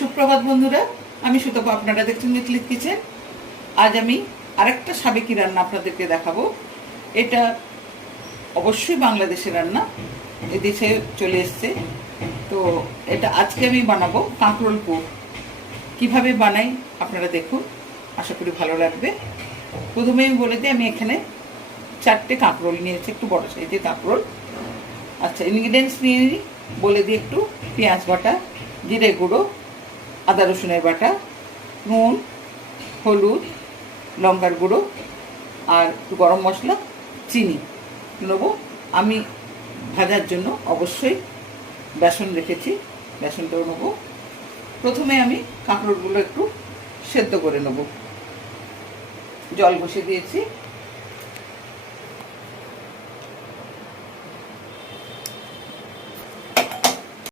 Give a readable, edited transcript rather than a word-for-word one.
সুপ্রভাত বন্ধুরা, আমি সুতপা, আপনারা দেখছেন মিথিলিস কিচেন। আজ আমি আরেকটা সাবেকি রান্না আপনাদেরকে দেখাবো। এটা অবশ্যই বাংলাদেশের রান্না, এদেশে চলে এসছে। তো এটা আজকে আমি বানাবো কাঁকরোল পুর। কীভাবে বানাই আপনারা দেখুন, আশা করি ভালো লাগবে। প্রথমে আমি বলে দিই, আমি এখানে 4টে কাঁকরোল নিয়েছি, একটু বড় সাইজের কাঁকরোল। আচ্ছা, ইনগ্রিডিয়েন্টস নিয়ে নিই, বলে দিই একটু। পেঁয়াজ বাটা, জিরে গুঁড়ো, আদা রসুনের বাটা, নুন, হলুদ, লঙ্কার গুঁড়ো আর গরম মশলা, চিনি নেবো। আমি ভাজার জন্য অবশ্যই বেসন রেখেছি, বেসনটাও নেবো। প্রথমে আমি কাঁকরোলগুলো একটু সেদ্ধ করে নেব। জল বসিয়ে দিয়েছি,